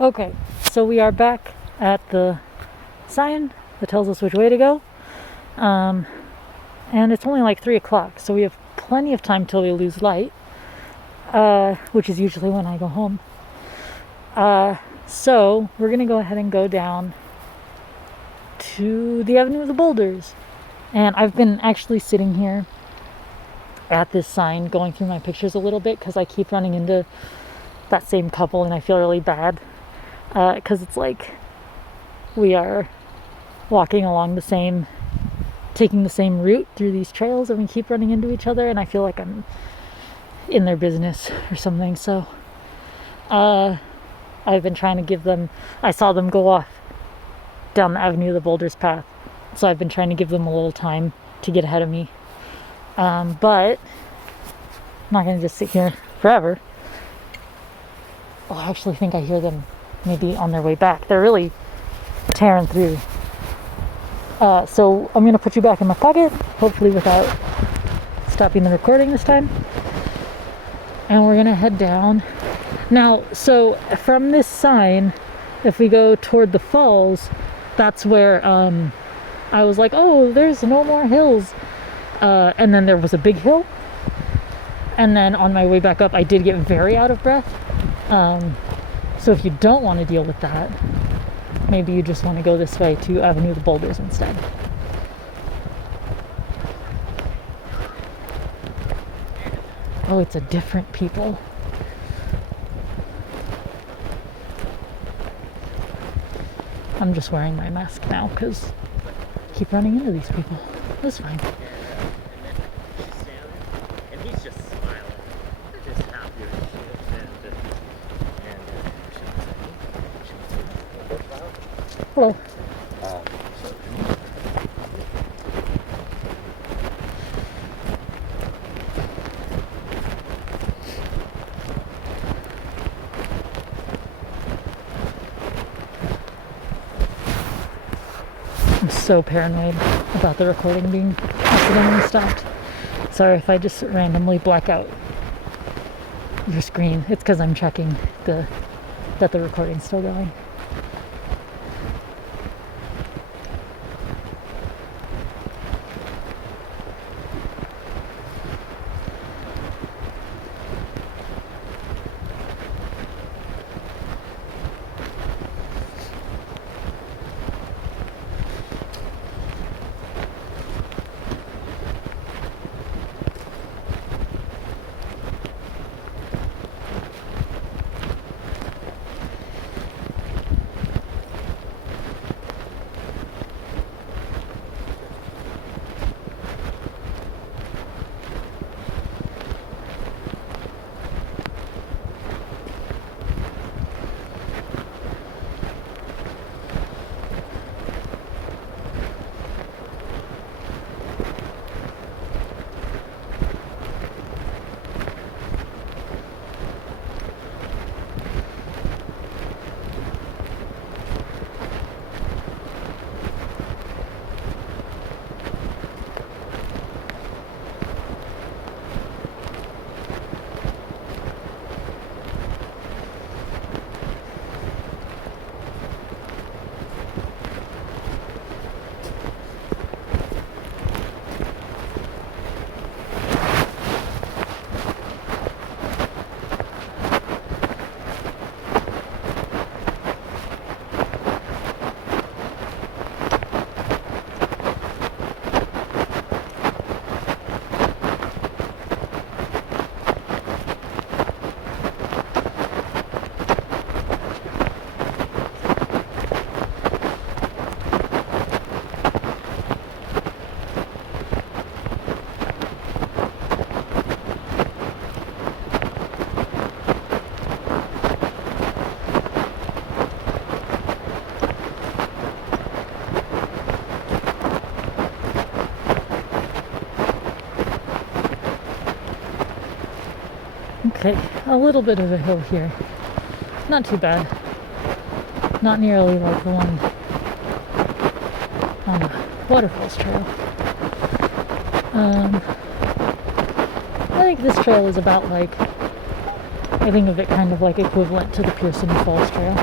Okay, so we are back at the sign that tells us which way to go. Um, and it's only like 3 o'clock, so we have plenty of time till we lose light, which is usually when I go home. So we're gonna go ahead and go down to the Avenue of the Boulders. And I've been actually sitting here at this sign going through my pictures a little bit because I keep running into that same couple and I feel really bad. Because it's like we are walking along taking the same route through these trails, and we keep running into each other, and I feel like I'm in their business or something. So I've been trying to give them, I saw them go off down the Avenue of the Boulders path, so I've been trying to give them a little time to get ahead of me. But I'm not going to just sit here forever. Oh, I actually think I hear them maybe on their way back. They're really tearing through. So I'm going to put you back in my pocket, hopefully without stopping the recording this time. And we're going to head down. Now, so from this sign, if we go toward the falls, that's where I was like, oh, there's no more hills. And then there was a big hill. And then on my way back up, I did get very out of breath. So if you don't want to deal with that, maybe you just want to go this way to Avenue of the Boulders instead. Oh, it's a different people. I'm just wearing my mask now because I keep running into these people. That's fine. And he's just smiling, just happy as shit. Hello. I'm so paranoid about the recording being accidentally stopped. Sorry if I just randomly black out your screen. It's because I'm checking that the recording's still going. Okay, a little bit of a hill here. Not too bad. Not nearly like the one on the Waterfalls Trail. I think this trail is about like, I think of it kind of like equivalent to the Pearson Falls Trail.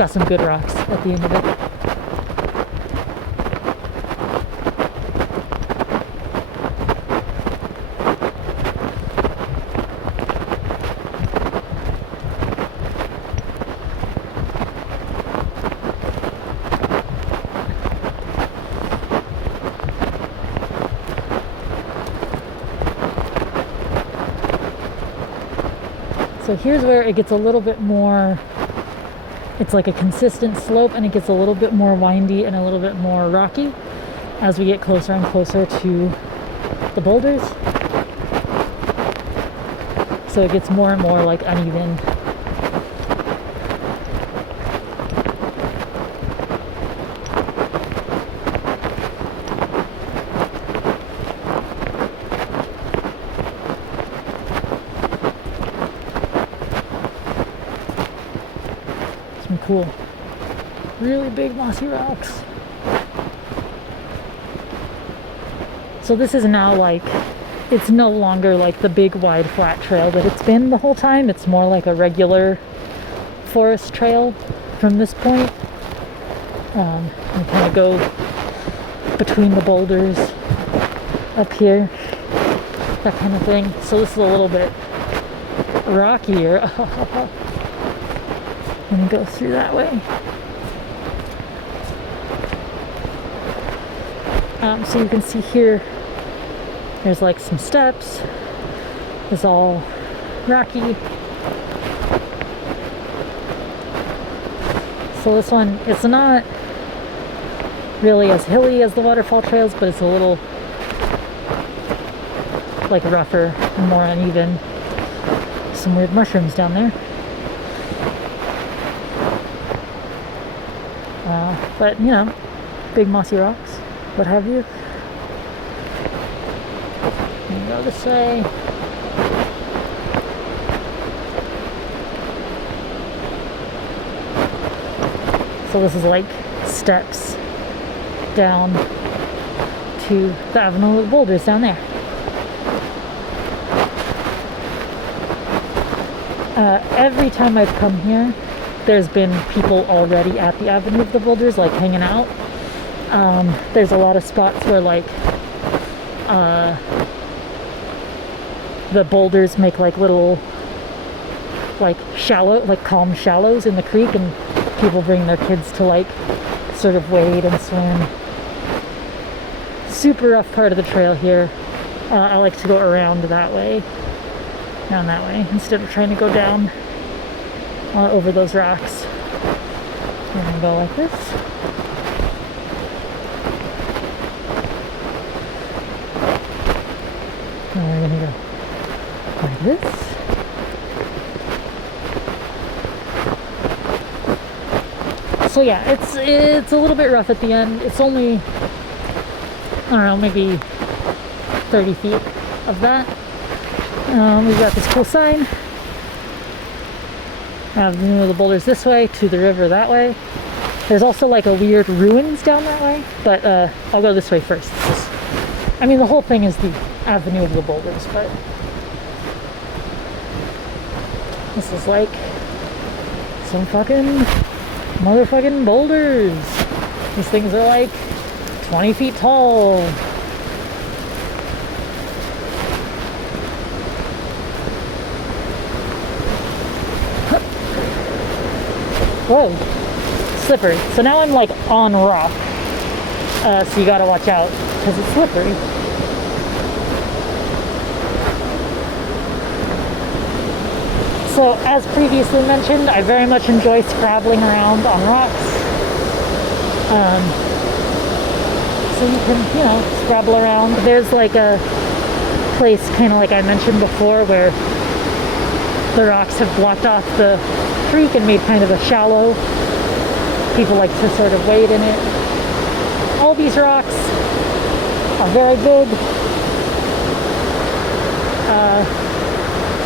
got some good rocks at the end of it. So here's where it gets a little bit more, it's like a consistent slope, and it gets a little bit more windy and a little bit more rocky as we get closer and closer to the boulders. So it gets more and more like uneven. Cool. Really big mossy rocks. So this is now like, it's no longer like the big wide flat trail that it's been the whole time. It's more like a regular forest trail from this point. You kind of go between the boulders up here, that kind of thing. So this is a little bit rockier. And go through that way. So you can see here, there's like some steps. It's all rocky. So this one, it's not really as hilly as the waterfall trails, but it's a little like rougher and more uneven. Some weird mushrooms down there. But, you know, big mossy rocks, what have you. And go this way. So this is like steps down to the Avenue of Boulders down there. Every time I've come here, there's been people already at the Avenue of the Boulders, like hanging out. There's a lot of spots where like the boulders make like little like shallow, like calm shallows in the creek, and people bring their kids to like sort of wade and swim. Super rough part of the trail here. I like to go around that way, down that way, instead of trying to go down over those rocks. We're gonna go like this. And we're gonna go like this. So yeah, it's a little bit rough at the end. It's only, I don't know, maybe 30 feet of that. We've got this cool sign. Avenue of the Boulders this way, to the river that way. There's also like a weird ruins down that way, but I'll go this way first. I mean, the whole thing is the Avenue of the Boulders, but this is like some fucking motherfucking boulders. These things are like 20 feet tall. Whoa, slippery. So now I'm like on rock. So you gotta watch out because it's slippery. So as previously mentioned, I very much enjoy scrabbling around on rocks. So you can, you know, scrabble around. There's like a place, kind of like I mentioned before, where the rocks have blocked off the creek and made kind of a shallow. People like to sort of wade in it. All these rocks are very big.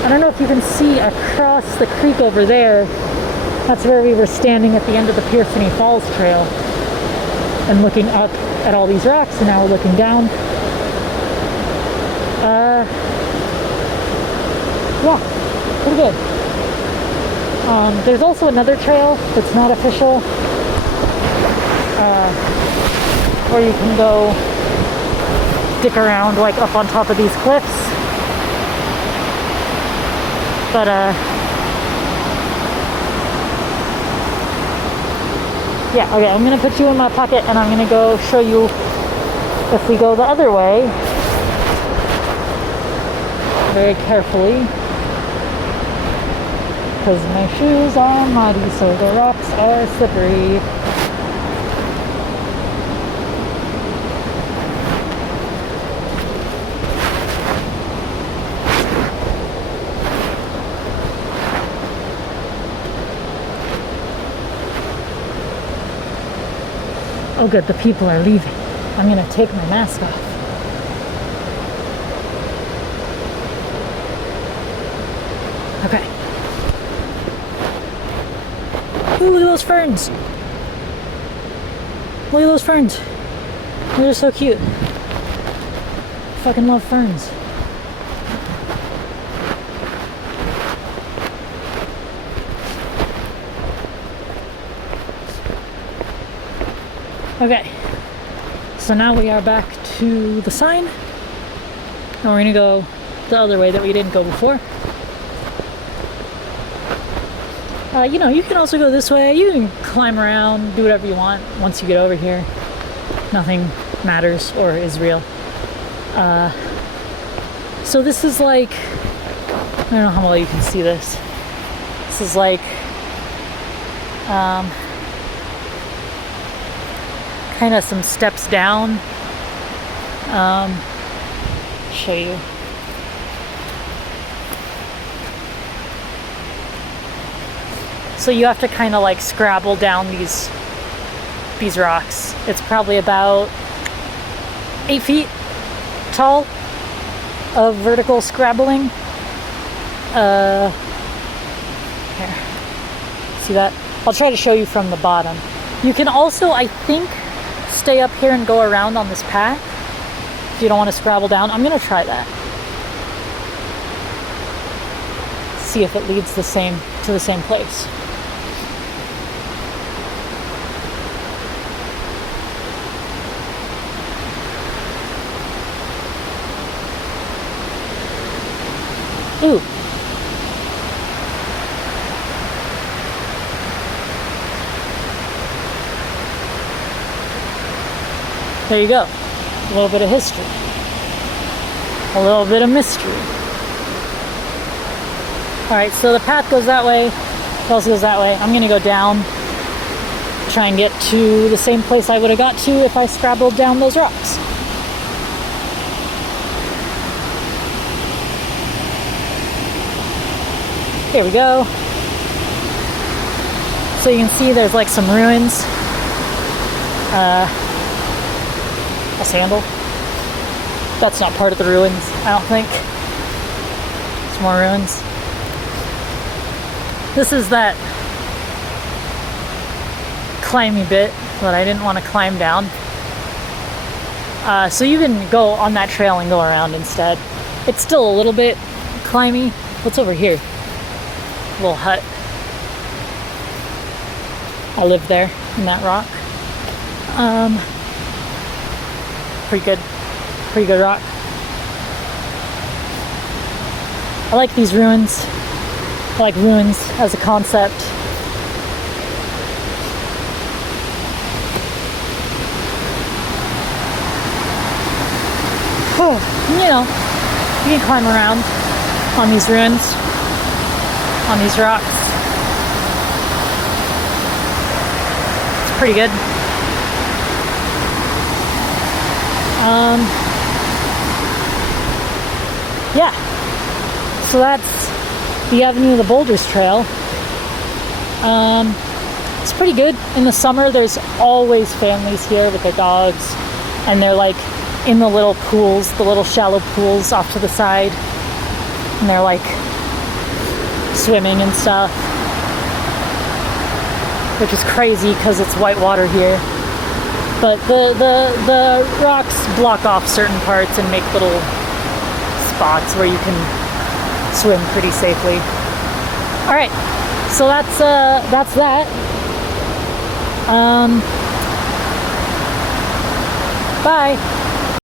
I don't know if you can see across the creek over there. That's where we were standing at the end of the Pearsony Falls Trail and looking up at all these rocks, and now we're looking down. Yeah, pretty good. There's also another trail that's not official, where you can go dick around like up on top of these cliffs. But yeah, okay, I'm gonna put you in my pocket and I'm gonna go show you if we go the other way very carefully, because my shoes are muddy, so the rocks are slippery. Oh good, the people are leaving. I'm gonna take my mask off. Okay. Ooh, look at those ferns. Look at those ferns. They're so cute. Fucking love ferns. Okay, so now we are back to the sign, and we're gonna go the other way that we didn't go before. You know, you can also go this way. You can climb around, do whatever you want once you get over here. Nothing matters or is real. So this is like, I don't know how well you can see this. This is like, kind of some steps down. Show you. So you have to kind of like scrabble down these rocks. It's probably about 8 feet tall of vertical scrabbling. Here. See that? I'll try to show you from the bottom. You can also, I think, stay up here and go around on this path if you don't want to scrabble down. I'm gonna try that. See if it leads to the same place. Ooh. There you go. A little bit of history. A little bit of mystery. Alright, so the path goes that way. It also goes that way. I'm gonna go down. Try and get to the same place I would have got to if I scrabbled down those rocks. Here we go. So you can see there's like some ruins. A sandal. That's not part of the ruins, I don't think. Some more ruins. This is that climby bit that I didn't want to climb down. So you can go on that trail and go around instead. It's still a little bit climby. What's over here? Little hut. I live there in that rock. Pretty good rock. I like these ruins. I like ruins as a concept. You know, you can climb around on these ruins, on these rocks. It's pretty good. Yeah, so that's the Avenue of the Boulders Trail. It's pretty good. In the summer, there's always families here with their dogs, and they're like in the little pools, the little shallow pools off to the side, and they're like swimming and stuff, which is crazy because it's white water here. But the rocks block off certain parts and make little spots where you can swim pretty safely. All right, So that's that. Bye.